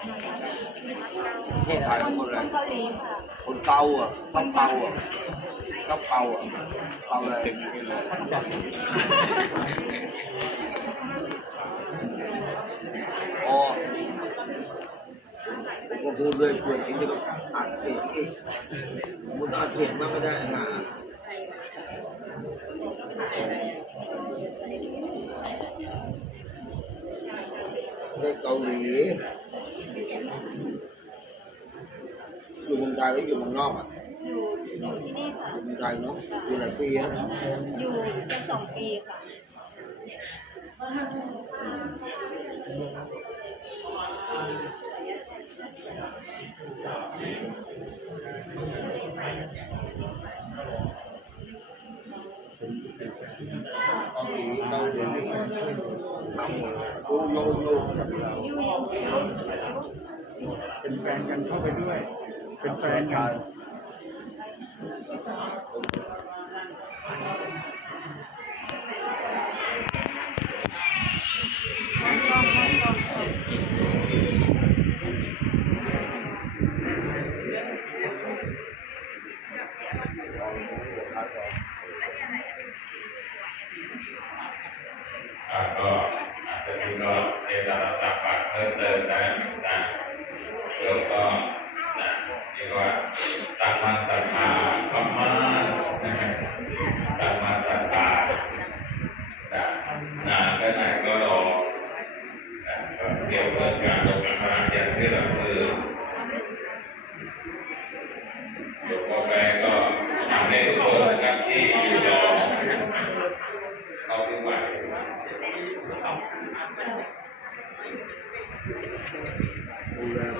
ประเทศไทยคนเลยกาค่ะคนเกาอ่ะคนเกาอ่ะต้เกาอ่ะเกาเลยอ๋อผมก็พูดด้วยเพื่อนเองก็ต้อาอัดเสียอีกผมก็อัดเสียงมากไม่ได้นะเกาหลีอยู่เมืองไทยหรืออยู่เมืองนอกอ่ะอยู่อยู่ที่นี่ค่ะอยู่เมืองไทยเนาะอยู่หลายปีอะอยู่เป็นสองปีค่ะ Thank you. โยโยเป็นแฟนกันเข้าไปด้วยเป็นแฟนกันราตักบาตรเพิ่มเติมได้นะโยมก็นะเรียกว่าตักมาตักมาพม่าตักมาตักมานะนานก็ไหนก็รอเกี่ยวเพื่อการลงมาอย่างที่เราคือโยมก็ไปก็ทำในทุกคนที่อยู่รอเขาไม่ไหว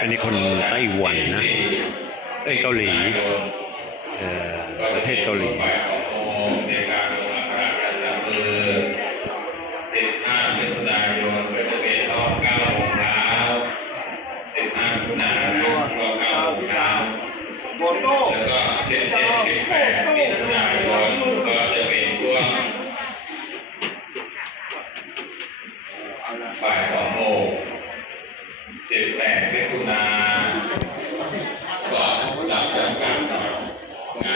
อันนี้คนไต้หวันนะไอ้เกาหลี เอ่อประเทศเกาหลี Eles, é, né? fecundar,